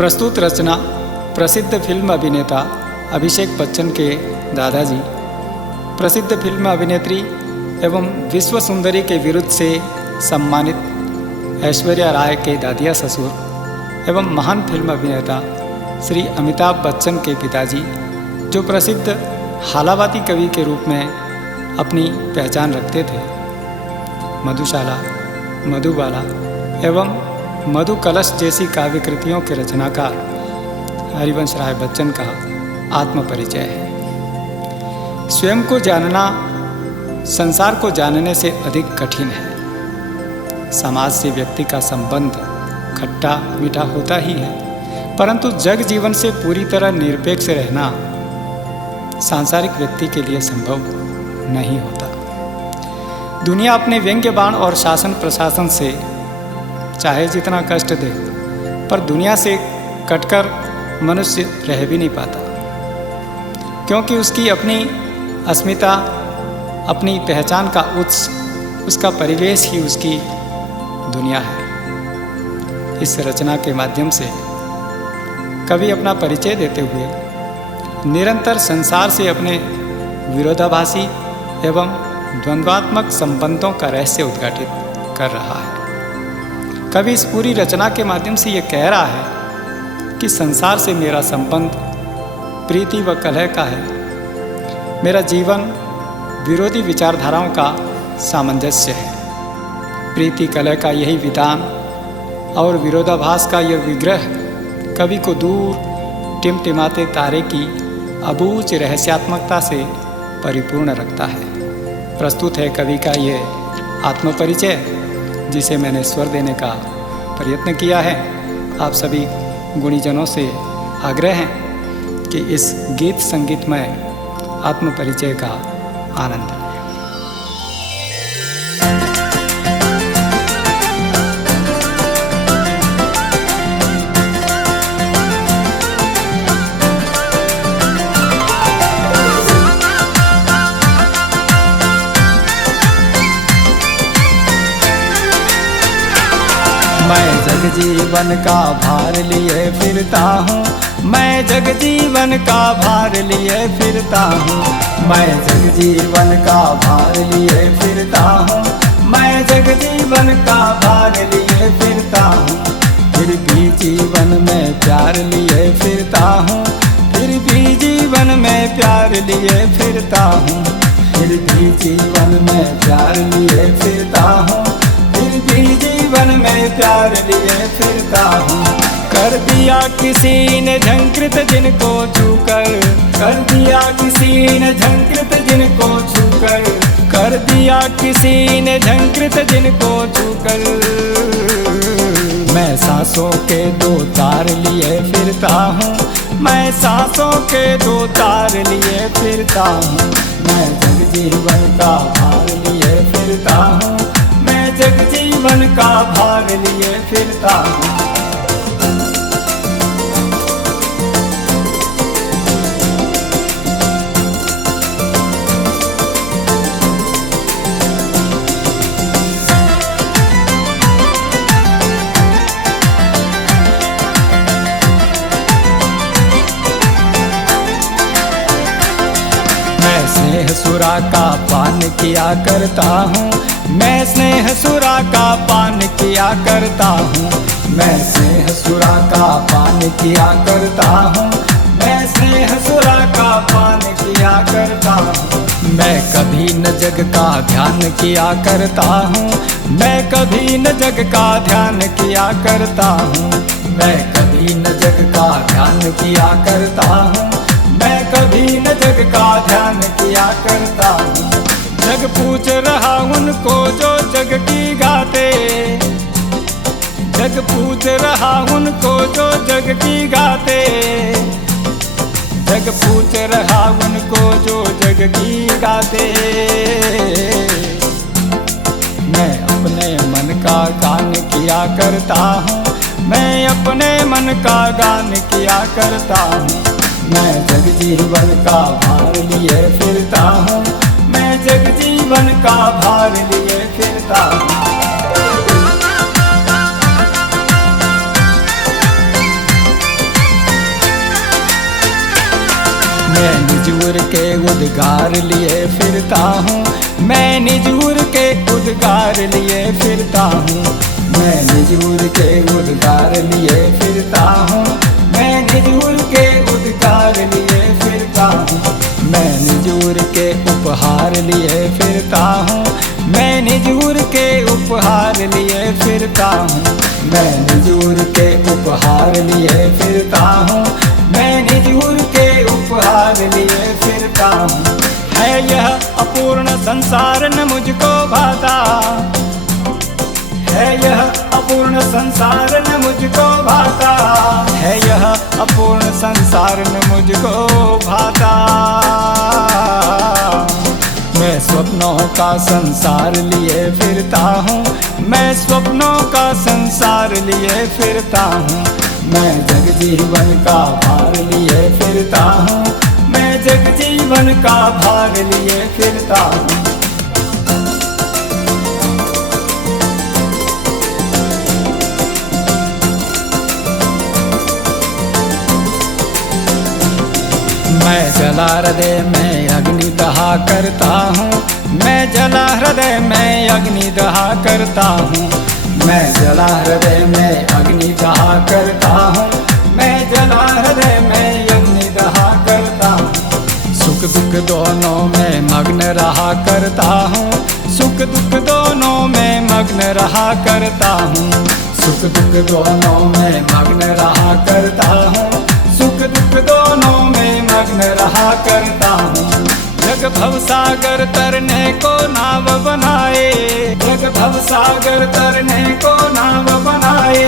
प्रस्तुत रचना प्रसिद्ध फिल्म अभिनेता अभिषेक बच्चन के दादाजी, प्रसिद्ध फिल्म अभिनेत्री एवं विश्व सुंदरी के विरुद्ध से सम्मानित ऐश्वर्या राय के दादिया ससुर एवं महान फिल्म अभिनेता श्री अमिताभ बच्चन के पिताजी, जो प्रसिद्ध हालावाती कवि के रूप में अपनी पहचान रखते थे। मधुशाला, मधुबाला एवं मधु कलश जैसी काव्य कृतियों के रचनाकार हरिवंश राय बच्चन का आत्मपरिचय है। स्वयं को जानना संसार को जानने से अधिक कठिन है। समाज से व्यक्ति का संबंध खट्टा मीठा होता ही है, परंतु जग जीवन से पूरी तरह निरपेक्ष रहना सांसारिक व्यक्ति के लिए संभव नहीं होता। दुनिया अपने व्यंग्य बाण और शासन प्रशासन से चाहे जितना कष्ट दे, पर दुनिया से कटकर मनुष्य रह भी नहीं पाता, क्योंकि उसकी अपनी अस्मिता, अपनी पहचान का उत्स, उसका परिवेश ही उसकी दुनिया है। इस रचना के माध्यम से कवि अपना परिचय देते हुए निरंतर संसार से अपने विरोधाभासी एवं द्वंद्वात्मक संबंधों का रहस्य उद्घाटित कर रहा है। कवि इस पूरी रचना के माध्यम से ये कह रहा है कि संसार से मेरा संबंध प्रीति व कलह का है। मेरा जीवन विरोधी विचारधाराओं का सामंजस्य है। प्रीति कलह का यही विधान और विरोधाभास का यह विग्रह कवि को दूर टिमटिमाते तारे की अबूझ रहस्यात्मकता से परिपूर्ण रखता है। प्रस्तुत है कवि का ये आत्मपरिचय, जिसे मैंने स्वर देने का प्रयत्न किया है। आप सभी गुणीजनों से आग्रह है कि इस गीत संगीतमय आत्मपरिचय का आनंद लें। मैं जग जीवन का भार लिए फिरता हूँ, मैं जग जीवन का भार लिए फिरता हूँ, मैं जग जीवन का भार लिए फिरता हूँ, मैं जग जीवन का भार लिए फिरता हूँ। फिर भी जीवन में प्यार लिए फिरता हूँ, फिर भी जीवन में प्यार लिए फिरता हूँ, फिर भी जीवन में प्यार लिए फिरता हूँ, फिर भी जीवन में प्यार लिए फिरता हूँ। कर दिया किसी ने झंकृत जिनको छूकर, कर दिया किसी ने झंकृत जिनको छूकर, कर दिया किसी ने झंकृत जिनको छूकर। मैं सांसों के दो तार लिए फिरता हूँ, मैं सांसों के दो तार लिए फिरता हूँ, मैं जग जीवन का भार लिए फिरता हूँ, मैं जग जीवन का भार लिए फिरता हूँ। स्नेह सुरा का पान किया करता हूँ, मैं स्नेह सुरा का पान किया करता हूँ, मैं स्नेह सुरा का पान किया करता हूँ, मैं स्नेह सुरा का पान किया करता हूँ। मैं कभी न जग का ध्यान किया करता हूँ, मैं कभी न जग का ध्यान किया करता हूँ, मैं कभी न जग का ध्यान किया करता हूँ, मैं कभी न जग का ध्यान किया करता हूँ। जग पूछ रहा उनको जो जग की गाते, जग पूछ रहा उनको जो जग की गाते, जग पूछ रहा उनको जो जग की गाते। मैं अपने मन का गान किया करता हूँ, मैं अपने मन का गान किया करता हूँ। मैं जग जीवन का भार लिए फिरता हूँ, मैं जग जीवन का भार लिए फिरता हूँ। निजूर के उद्गार लिए फिरता हूँ, मैं निजूर के उद्गार लिए फिरता हूँ, मैं निजूर के उद्गार लिए फिरता हूँ, मैं निजूर के उद्गार लिए फिरता हूँ, मैं निजूर के उपहार लिए फिरता हूँ, मैं निजूर के उपहार लिए फिरता हूँ, मैं निजूर के उपहार लिए फिरता हूँ, मैं निजूर के उपहार लिए फिरता हूँ। है यह अपूर्ण संसार न मुझको भाता, है यह अपूर्ण संसार न मुझको भाता, है यह अपूर्ण संसार न मुझको भाता। मैं स्वप्नों का संसार लिए फिरता हूँ, मैं स्वप्नों का संसार लिए फिरता हूँ, मैं जगजीवन का भार लिए फिरता हूँ, मैं जगजीवन का भार लिए फिरता हूँ। मैं जला हृदय में अग्नि दहा करता हूँ, मैं जला हृदय में अग्नि दहा करता हूँ, मैं जला हृदय में अग्नि दहा करता हूँ, मैं जला हृदय में अग्नि दहा करता हूँ। सुख दुख दोनों में मग्न रहा करता हूँ, सुख दुख दोनों में मग्न रहा करता हूँ, सुख दुख दोनों में मग्न रहा करता हूँ, सुख दुख दोनों में मग्न रहा करता हूँ। जग भवसागर तरने को नाव बनाए, जग भवसागर तरने को नाव बनाए,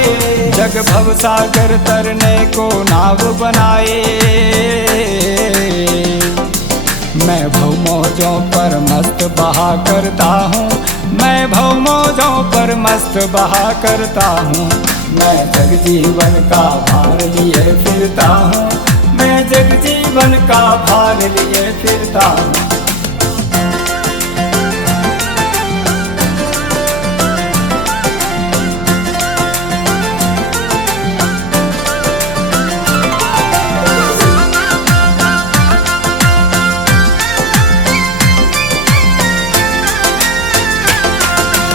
जग भवसागर तरने को नाव बनाए। मैं भवमौजों पर मस्त बहा करता हूँ, मैं भवमौजों पर मस्त बहा करता हूँ, मैं जगजीवन का भार लिए फिरता हूँ, मैं जगजीवन का भार लिए फिरता हूँ।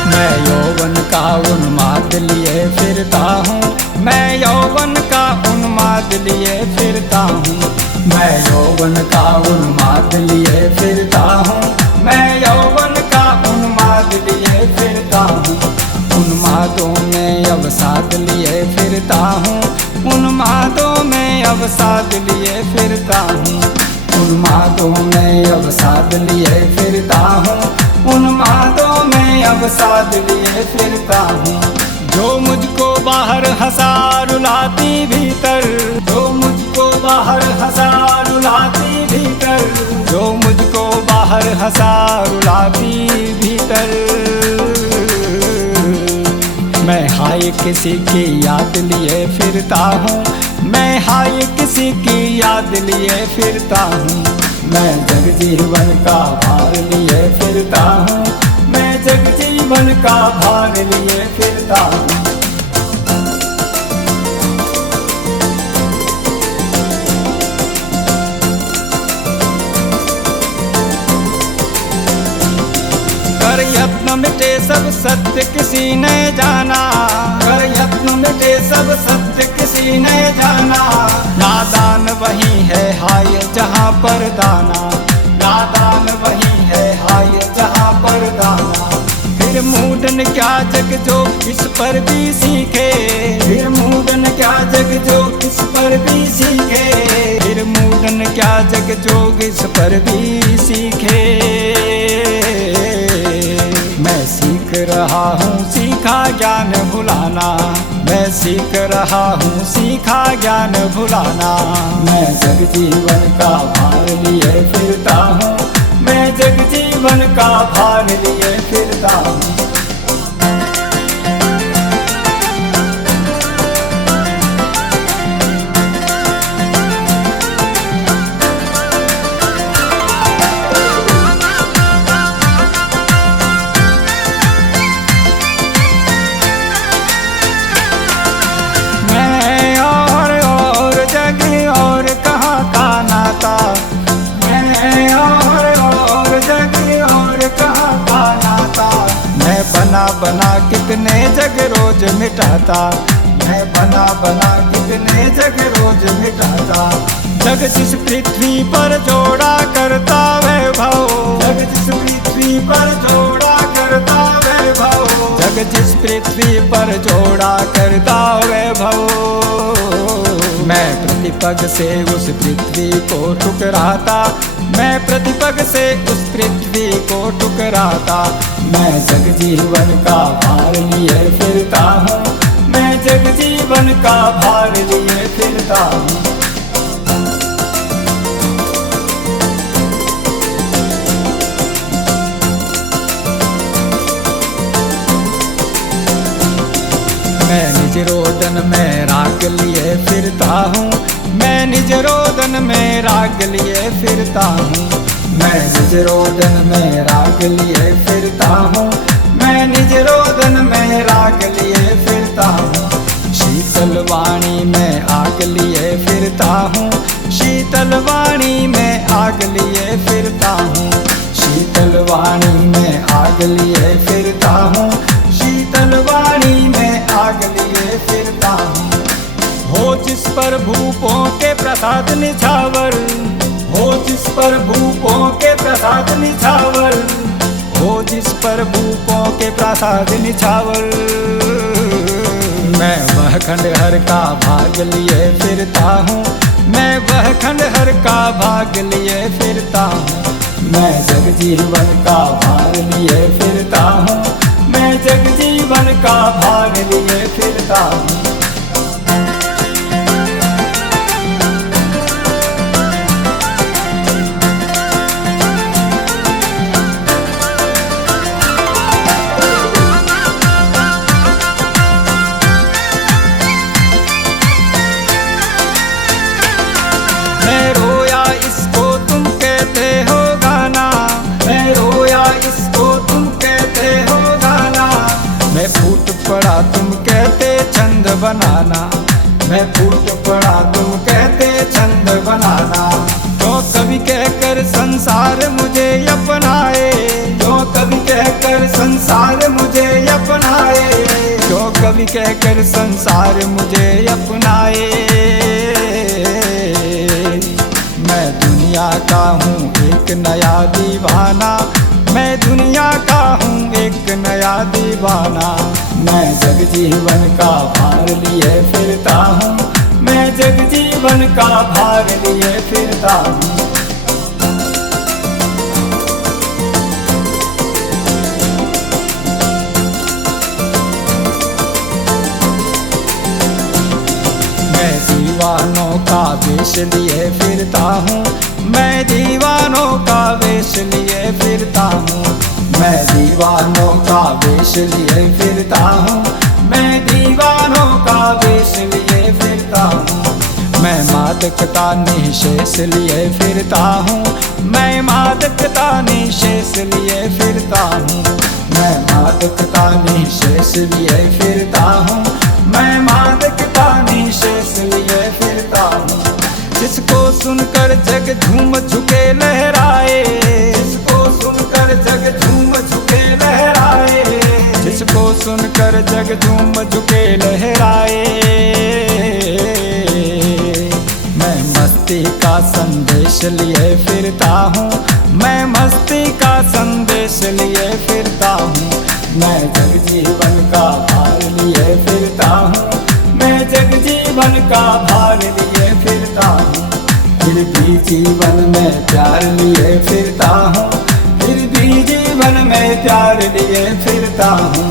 मैं यौवन का उन्माद लिए फिरता हूँ, मैं यौवन का उन्माद लिए फिरता हूँ, मैं यौवन का उन्माद लिए फिरता हूँ, मैं यौवन का उन्माद लिए फिरता हूँ। उन्मादों में अवसाद लिए फिरता हूँ, उन्मादों में अवसाद लिए फिरता हूँ, उन्मादों में अवसाद लिए फिरता हूँ, उन्मादों में अवसाद लिए फिरता हूँ। जो मुझको बाहर हंसा रुलाती भीतर, जो मुझको बाहर हंसा रुलाती भीतर, जो मुझको बाहर हंसा रुलाती भीतर। मैं हाय किसी की याद लिए फिरता हूँ, मैं हाय किसी की याद लिए फिरता हूँ, मैं जगजीवन का भार लिए फिरता हूँ, मैं जगजीवन का भार लिए फिरता हूँ। कर यत्न मिटे सब सत्य किसी ने जाना, कर यत्न मिटे सब सत्य किसी ने जाना। नादान वही है हाय जहाँ पर दाना, नादान वही है हाय जहाँ पर दाना। फिर मूडन क्या जग जो इस पर भी सीखे, फिर मूडन क्या जग जो इस पर भी सीखे, फिर मूडन क्या जग जो इस पर भी सीखे। मैं सीख रहा हूँ सीखा ज्ञान भुलाना, मैं सीख रहा हूँ सीखा ज्ञान भुलाना। मैं जगजीवन का भार लिए फिरता हूँ, मैं जगजीवन का भार लिए फिरता हूँ। मैं और जग और कहाँ का नाता, बना कितने जग रोज मिटाता, मैं बना बना कितने जग रोज मिटाता। जग जिस पृथ्वी पर जोड़ा करता वैभव, जग जिस पृथ्वी पर जोड़ा करता वैभव, जग जिस पृथ्वी पर जोड़ा करता वैभव। मैं प्रतिपग से उस पृथ्वी को ठुकराता, मैं प्रतिपग से उस पृथ्वी को ठुकराता। मैं जग जीवन का भार लिए फिरता हूँ, मैं जग जीवन का भार लिए फिरता हूँ। मैं निज रोदन में राग लिए फिरता हूँ, मैं निज रोदन में राग लिए फिरता हूँ। मैं निज रोदन में राग लिए फिरता हूँ, मैं निज रोदन में राग लिए फिरता हूँ। शीतल वाणी में आग लिए फिरता हूँ, शीतल वाणी में आग लिए फिरता हूँ। शीतल वाणी में आग लिए फिरता हूँ, शीतल वाणी में आग लिए फिरता हूँ। हो जिस पर भूपों के प्रसाद निछावर, हो जिस पर भूपों के प्रसाद निछावर, हो जिस पर भूपों के प्रसाद निछावर। मैं वह खंडहर का भाग लिए फिरता हूँ, मैं वह खंडहर का भाग लिए फिरता हूँ। मैं जग जीवन का भार लिए फिरता हूँ, मैं जग जीवन का भार लिए फिरता हूँ। मैं रोया इसको तुम कहते हो गाना, मैं रोया इसको तुम कहते हो गाना। मैं फूट पड़ा तुम कहते छंद बनाना, मैं फूट पड़ा तुम कहते छंद बनाना। जो कभी कहकर संसार मुझे अपनाए, जो कभी कहकर संसार मुझे अपनाए, जो कभी कहकर संसार मुझे अपनाए। मैं दुनिया का हूँ एक नया दीवाना, मैं दुनिया का हूँ एक नया दीवाना। मैं जग जीवन का भार लिए फिरता हूँ, मैं जग जीवन का भार लिए फिरता हूँ। मैं दीवानों का वेश लिए फिरता हूँ, मैं दीवानों का वेश लिए फिरता हूँ। मैं दीवानों का वेश लिए फिरता हूँ, मैं दीवानों का वेश लिए फिरता हूँ। मैं मादकता निशेष लिए फिरता हूँ, मैं मादकता निशेष लिए फिरता हूँ। मैं मादकता निशेष लिए फिरता हूँ, मैं मादकता निशेष लिए फिरता हूँ। जिसको सुनकर जग झूम झुके लहराए, जिसको सुनकर जग झूम झुके लहराए, जिसको सुनकर जग झूम झुके लहराए। मैं मस्ती का संदेश लिए फिरता हूँ, मैं मस्ती का संदेश लिए फिरता हूँ। मैं जग जीवन का भार लिए फिरता हूँ, मैं जग जीवन का भार लिए फिरता हूँ। फिर भी जीवन में प्यार लिए फिरता हूँ, फिर भी जीवन में प्यार लिए फिरता हूँ।